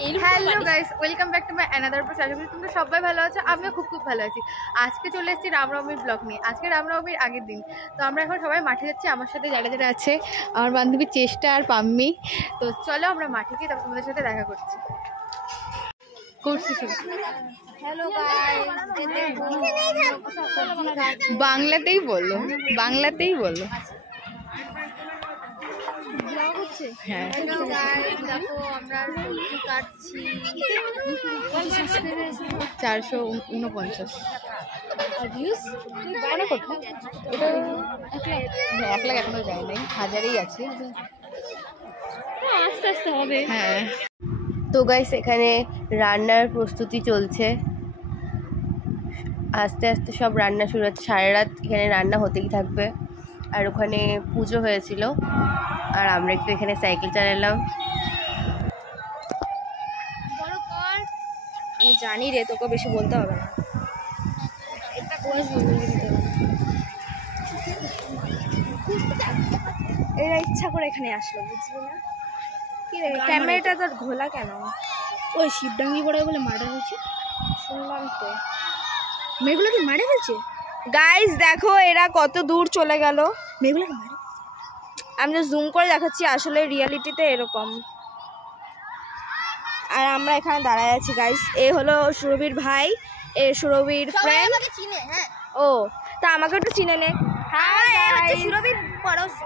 Hello guys, welcome back to my another post. আশা করি তোমরা সবাই ভালো আছো, আমিও খুব ভালো আছি। আজকে চলে এসেছি রামনবমীর ব্লগ নিয়ে। আজকে রামনবমীর আগের দিন, তো আমরা এখন সবাই মাঠে যাচ্ছি। আমার সাথে যারা যারা আছে, আমার বান্ধবী চেষ্টা আর পাম্মি। তো চলো আমরা মাঠে গিয়ে তারপর তোমাদের সাথে দেখা করছি। হ্যালো গাইস, বাংলাতেই বলো, বাংলাতেই বলো। হ্যাঁ, হ্যালো গাইস, দেখো আমরা সবজি কাটছি। 449 আর ভিউজ মনে করতো এটা 1 লাখ এখনো যায় নাই, 1000ই আছে। আস্তে আস্তে হবে। হ্যাঁ, তো গাইস এখানে রান্নার প্রস্তুতি চলছে, আস্তে আস্তে সব রান্না শুরু হচ্ছে। সারা রাত এখানে রান্না হতেই থাকবে। আর ওখানে পুজো হয়েছিল, আর আমরা একটু এখানে সাইকেল চালালাম। আমি জানি রে, তোকে বেশি বলতে হবে না। এরা ইচ্ছা করে এখানে আসলো, বুঝলি না? কি রে, ক্যামেরাটা তোর ঘোলা কেন? ওই শিবডাঙ্গি পড়ে বলে মার্ডার হয়েছে শুনলাম তো। মেয়েগুলোকে মারে ফেলছে। গাইস দেখো এরা কত দূর চলে গেল। মেয়েগুলোকে মারে, আমি তো জুম করে দেখাচ্ছি, আসলে রিয়ালিটিতে এরকম। আর আমরা এখানে দাঁড়ায় আছি গাইস। এ হলো সুরভির ভাই, এ সুরভির ফ্রেন্ড। ও তা আমাকে একটু চিনে নে। হাই সুরভির পড়োশি,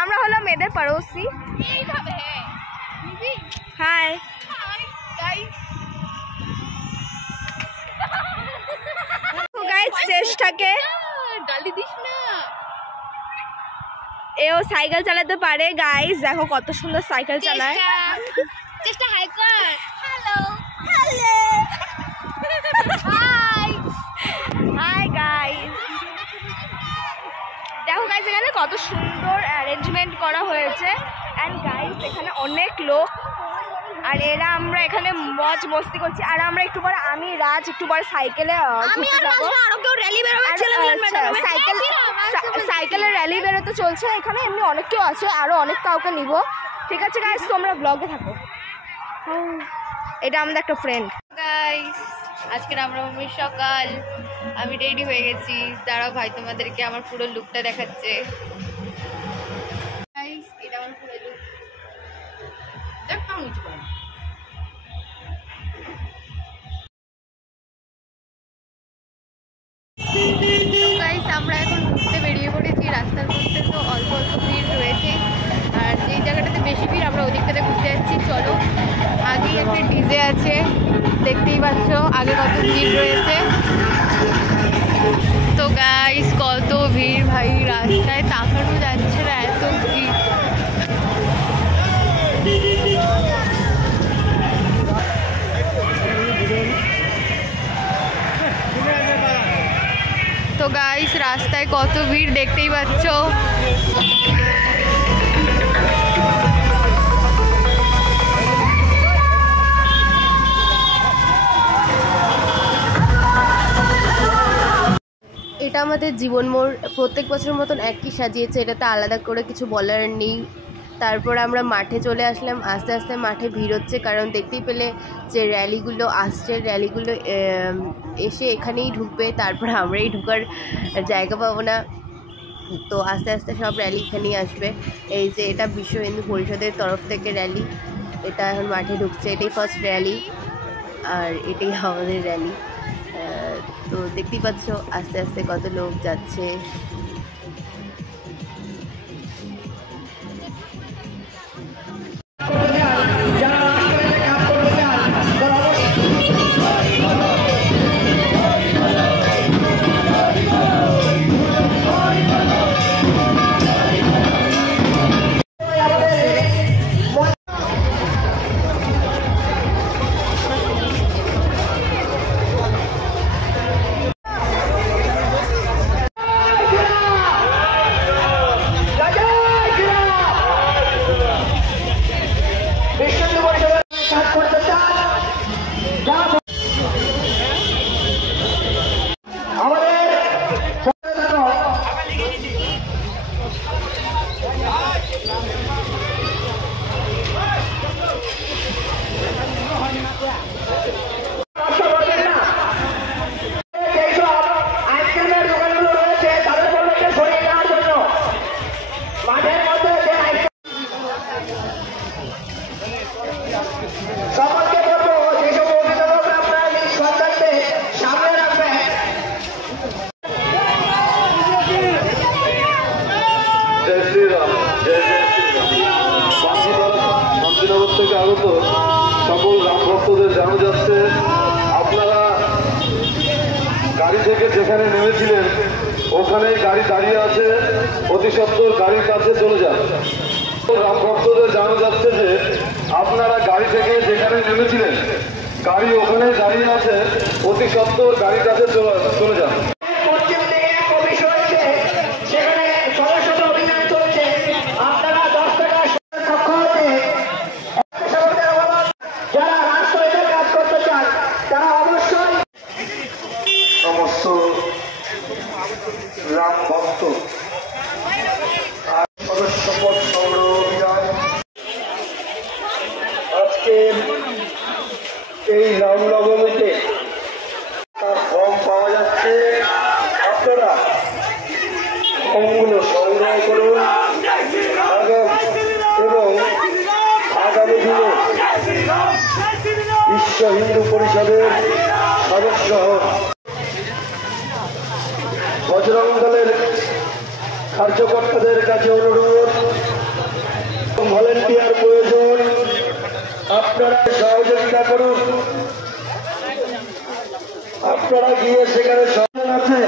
আমরা হলো মেয়েদের পড়োশি। হাই গাইস, চেষ্টাকে গালি দিস না। এও সাইকেল চালাতে পারে গাইস, দেখো কত সুন্দর সাইকেল চালায়। চেষ্টা হাই কর। Hello hello hi hi guys, দেখো গাইস এখানে কত সুন্দর অ্যারেঞ্জমেন্ট করা হয়েছে। অ্যান্ড গাইস এখানে অনেক লোক, আর এরা আমরা এখানে মজ মস্তি করছি। আর আমরা একটু পরে, আমি রাজ একটু পরে সাইকেলে ঘুরতে যাবো। সাইকেলের র্যালি বেরোতে চলছে এখানে। এমনি অনেক কেউ আছে, আরো অনেক কাউকে নিব। ঠিক আছে গাইস, তোমরা ব্লগে থাকো। এটা আমাদের একটা ফ্রেন্ড। গাইস, আজকে রামনবমীর সকাল, আমি রেডি হয়ে গেছি। দাঁড়াও ভাই, তোমাদেরকে আমার পুরো লুকটা দেখাচ্ছে। গাইস, এটা আমার পুরো লুক। দেখ কেমন নিচে পড়ে। তো গাইস, আমরা এখন ঘুরতে বেরিয়ে পড়েছি। রাস্তার মধ্যে তো অল্প অল্প ভিড় রয়েছে, আর যেই জায়গাটাতে বেশি ভিড় আমরা ওদিকটাতে ঘুরতে যাচ্ছি। চলো, আগেই একটা ডিজে আছে, দেখতেই পাচ্ছ আগে কত ভিড় রয়েছে। তো গাইস, কত ভিড় ভাই, রাস্তায় তাকানো যাচ্ছে না, এত ভিড়। তো গাইস, রাস্তায় কত ভিড় দেখতেই পাচ্ছ। এটা আমাদের জীবন মোড়, প্রত্যেক বছরের মতন একই সাজিয়েছে, এটাতে আলাদা করে কিছু বলার নেই। তারপর আমরা মাঠে চলে আসলাম। আস্তে আস্তে মাঠে ভিড় হচ্ছে, কারণ দেখতেই পেলে যে র্যালিগুলো আসছে, র্যালিগুলো এসে এখানেই ঢুকবে, তারপর আমরাই ঢুকার জায়গা পাবো না। তো আস্তে আস্তে সব র্যালি এখানেই আসবে। এই যে এটা বিশ্ব হিন্দু পরিষদের তরফ থেকে র্যালি, এটা এখন মাঠে ঢুকছে। এটাই ফার্স্ট র্যালি, আর এটাই আমাদের র্যালি। তো দেখতেই পাচ্ছ আস্তে আস্তে কত লোক যাচ্ছে। সকলকে বলবো যেসব অভিভাবকরা আপনারা নিজ সন্তানকে সামনে রাখবেন। জয় শ্রীরাম, জয় জয় শ্রীরাম। শান্তিনগর থেকে আগত সকল রাম ভক্তদের জানা যাচ্ছে, আপনারা গাড়ি থেকে যেখানে নেমেছিলেন ওখানেই গাড়ি দাঁড়িয়ে আছে, অতি সত্বর গাড়ির কাছে চলে যান। রাম ভক্তদের জানা যাচ্ছে যে আপনারা গাড়ি থেকে যেখানে নেমেছিলেন গাড়ি ওখানেই দাঁড়িয়ে আছে, অতি সত্বর গাড়ির কাছে চলে যান। পশ্চিম দিকে এক অফিস রয়েছে, সেখানে সদস্যতা অভিযান চলছে। আপনারা 10 টাকা পক্ষ হতে যারা রাজনৈতিক কাজ করতে চান তারা অবশ্যই সমস্ত রাম ভক্ত আর সদস্যপদ সংগ্রহ অভিযান আজকের এই রামনবমীতে তার ফর্ম পাওয়া যাচ্ছে। আপনারা ফর্মগুলো সংগ্রহ করুন এবং আগামী দিনে বিশ্ব হিন্দু পরিষদের সদস্য হন। বজরং দলের কার্যকর্তাদের কাছে অনুরোধ, ভলেন্টিয়ার প্রয়োজন, আপনারা সহযোগিতা করুন। আপনারা গিয়ে সেখানে সচেতন আছে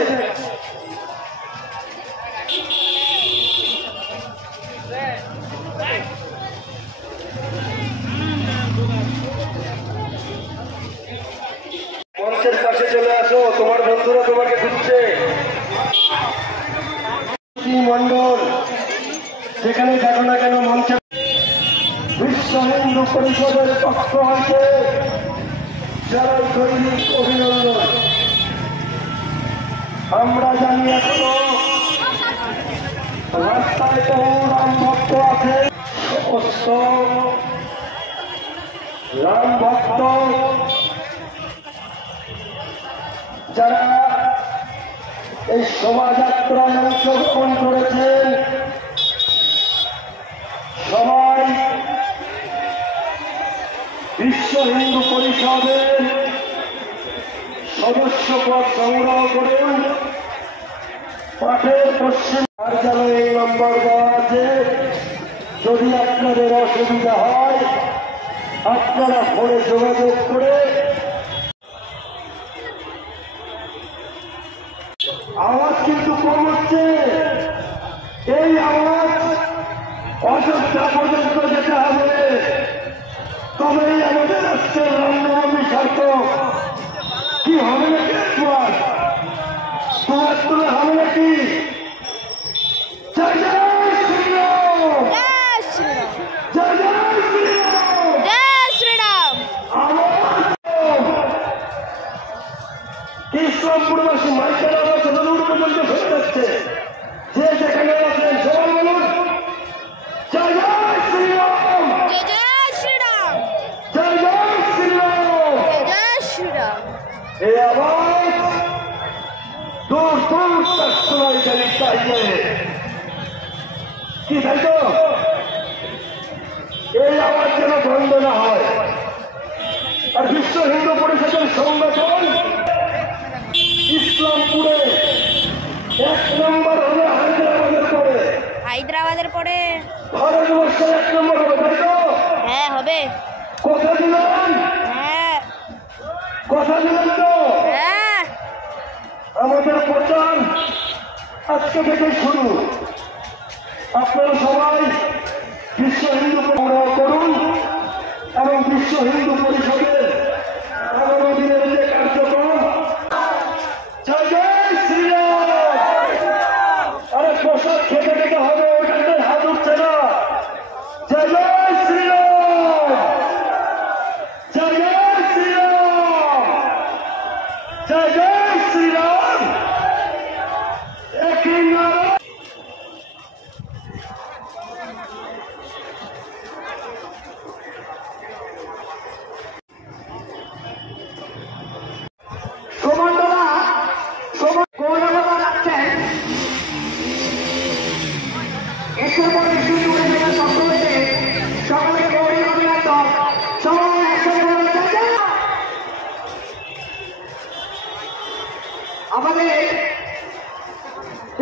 মঞ্চের পাশে চলে আসো, তোমার বন্ধুরা তোমাকে খুঁজছে। মন্ডল যেখানে থাকো না কেন মঞ্চে বিশ্ব হিন্দু পরিষদের পক্ষ হইতে যারা দৈনিক অভিনন্দন। আমরা জানি এখনো রাস্তায় বহু রাম ভক্ত আছে, সমস্ত রাম ভক্ত যারা এই শোভাযাত্রায় অংশগ্রহণ করেছেন সবাই বিশ্ব হিন্দু পরিষদের সদস্যপদ সংগ্রহ করুন। পাঠের পশ্চিম কার্যালয়ে এই নম্বর দেওয়া আছে, যদি আপনাদের অসুবিধা হয় আপনারা ফোনে যোগাযোগ করে। আওয়াজ কিন্তু কম হচ্ছে, এই আওয়াজ অযোধ্যা পর্যন্ত যেতে হবে, তবেই আমাদের রাষ্ট্রের রামনবমী সার্থক। কি হবে নাকি তোমার তুলে হবে নাকি? জয় জয় শ্রীরাম, জয় জয় শ্রীরাম। ইসলামপুরবাসী মাইকের আওয়াজ যতদূর পর্যন্ত ভেসে যাচ্ছে, যে যেখানে আছেন সবাই বলুন জয় জয় শ্রীরাম, জয় জয় শ্রীরাম, জয় জয় শ্রীরাম। জয় শ্রীরাম। এই আওয়াজ দূর দূর তক শোনাই দেনি চাইয়ে, কি তাই তো? এই আওয়াজ যেন বন্ধ না হয়। আর বিশ্ব হিন্দু পরিষদের সংগঠন ইসলামপুরে 1 নম্বর হলো হায়দ্রাবাদের পরে ভারতবর্ষে 1 নম্বর হবে, তাই তো? হ্যাঁ হবে। কথা দিলেন, হ্যাঁ কথা দিলেন তো? হ্যাঁ। আমাদের প্রচার আজকে থেকে শুরু। আপনারা সবাই বিশ্ব হিন্দু সংগ্রহ করুন এবং বিশ্ব হিন্দু পরিষদের আগামী দিনের যে কার্যক্রম। জয় জয় শ্রীরাম। আরে প্রসাদ খেতে খেতে হবে, ওইখানে হাত উঠছে না। জয় জয় শ্রীরাম, জয় জয় শ্রীরাম, জয় জয় শ্রীরাম। একই নারা।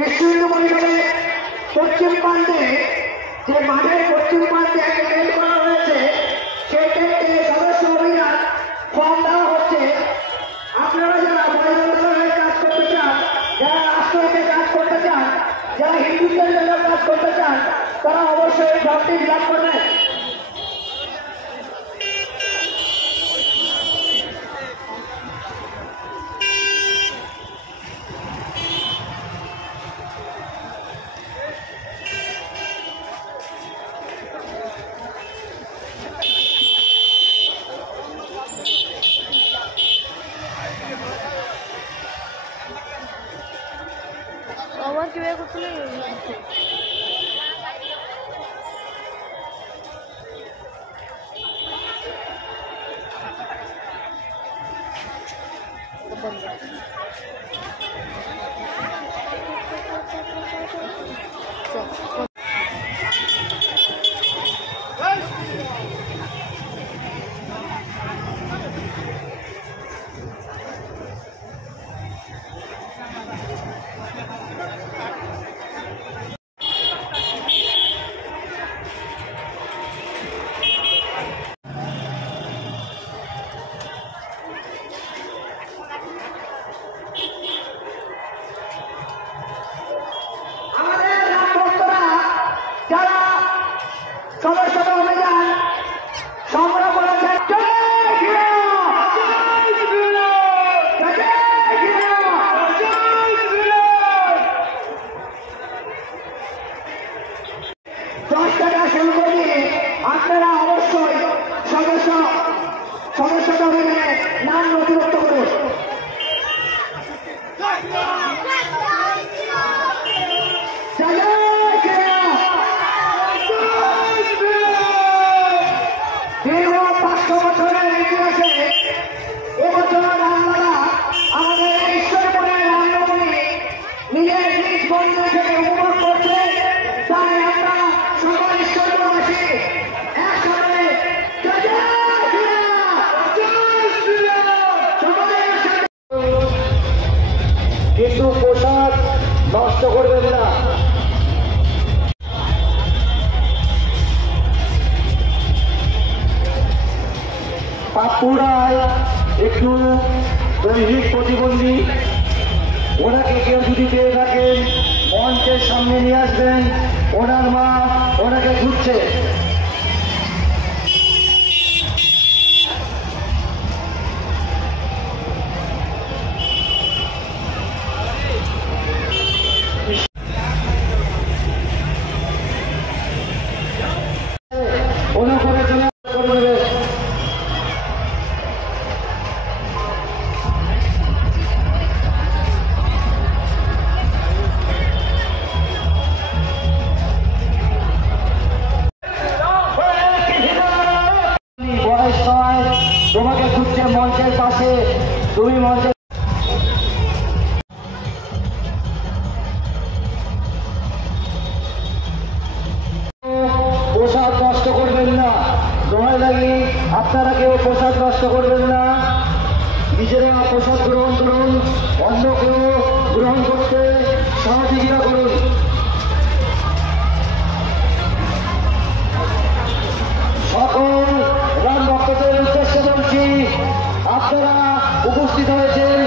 বিশ্ব হিন্দু পরিষদের পশ্চিম প্রান্তে যে মাঠের পশ্চিম প্রান্তে একটা টেন্ট করা হয়েছে, সেই টেন্টে সদস্য অভিযান ফর্ম দেওয়া হচ্ছে। আপনারা যারা পরিবর্তন হয়ে কাজ করতে চান, যারা রাষ্ট্রকে কাজ করতে চান, যারা হিন্দুদের জন্য কাজ করতে চান, তারা অবশ্যই এই ফর্মটি ফিল আপ করবেন। আমার কিভাবে করতে আমাদের রাম ভক্তরা যারা সদস্য অভিযান সংগ্রহ করেছেন, জয় শ্রীরাম! জয় শ্রীরাম! জয় শ্রীরাম! জয় শ্রীরাম! 10 টাকা শুল্ক দিয়ে আপনারা অবশ্যই সদস্য অভিযানে নাম নথিভুক্ত করুন। দীর্ঘ 500 বছরের ইতিহাসে এবছর রামলালা আমাদের ঈশ্বরপুরের রামনবমী নিজের নিজ মন্দির থেকে উপভোগ করছে। তাই আমরা সকল ঈশ্বরপুরবাসী একসাথে জয় শ্রীরাম! জয় শ্রীরাম! সকলে একসাথে। কিন্তু পোশাক নষ্ট করবেন না। পাপুরায় একটু দৈহিক প্রতিবন্ধী, ওনাকে কেউ যদি পেয়ে থাকেন মঞ্চের সামনে নিয়ে আসবেন। ওনার মা ওনাকে ঘুরছে। ওনাকে করে দেবে। তোমাকে খুঁজছে মঞ্চের পাশে, তুমি মঞ্চে পোশাক নষ্ট করবেন না। দোহাই লাগি আপনারা কেউ পোশাক নষ্ট করবেন না। নিজেরা পোশাক গ্রহণ করুন, অন্যকেও গ্রহণ করতে সহযোগিতা করুন। সকল রাম ভক্তদের উদ্দেশ্যে বলছি, আপনারা উপস্থিত হয়েছেন।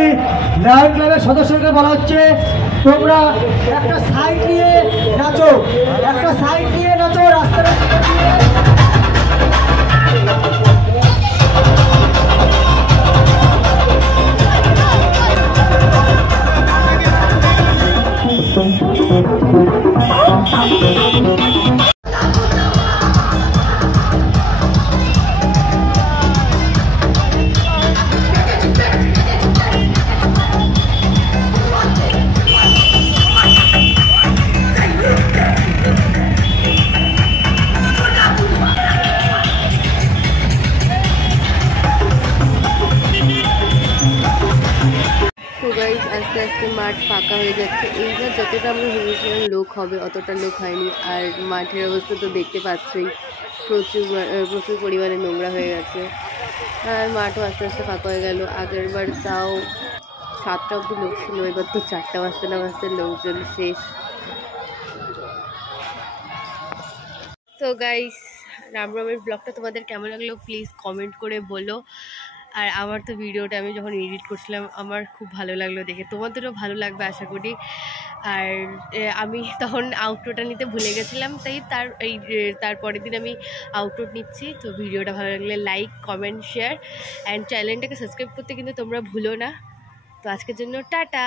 অলরেডি লায়ন ক্লাবের সদস্যকে বলা হচ্ছে তোমরা একটা সাইড নিয়ে নাচো, একটা সাইড নিয়ে নাচো রাস্তার তো গাইজ আস্তে আস্তে মাঠ ফাঁকা হয়ে যাচ্ছে। এইবার যতটা আমরা ভেবেছিলাম লোক হবে অতটা লোক হয়নি। আর মাঠের অবস্থা তো দেখতে পাচ্ছই, প্রচুর পরিমাণে নোংরা হয়ে গেছে। আর মাঠও আস্তে আস্তে ফাঁকা হয়ে গেল। আগের বার তাও 7টা অবধি লোক ছিল, এবার তো 4টা বাজতে না বাজতে লোকজন শেষ। তো গাইস রামরামের ব্লগটা তোমাদের কেমন লাগলো প্লিজ কমেন্ট করে বলো। আর আমার তো ভিডিওটা আমি যখন এডিট করছিলাম আমার খুব ভালো লাগলো দেখে, তোমাদেরও ভালো লাগবে আশা করি। আর আমি তখন আউটরোটা নিতে ভুলে গেছিলাম, তাই তারপরের দিন আমি আউটরোট নিচ্ছি। তো ভিডিওটা ভালো লাগলে লাইক কমেন্ট শেয়ার অ্যান্ড চ্যানেলটাকে সাবস্ক্রাইব করতে কিন্তু তোমরা ভুলো না। তো আজকের জন্য টাটা।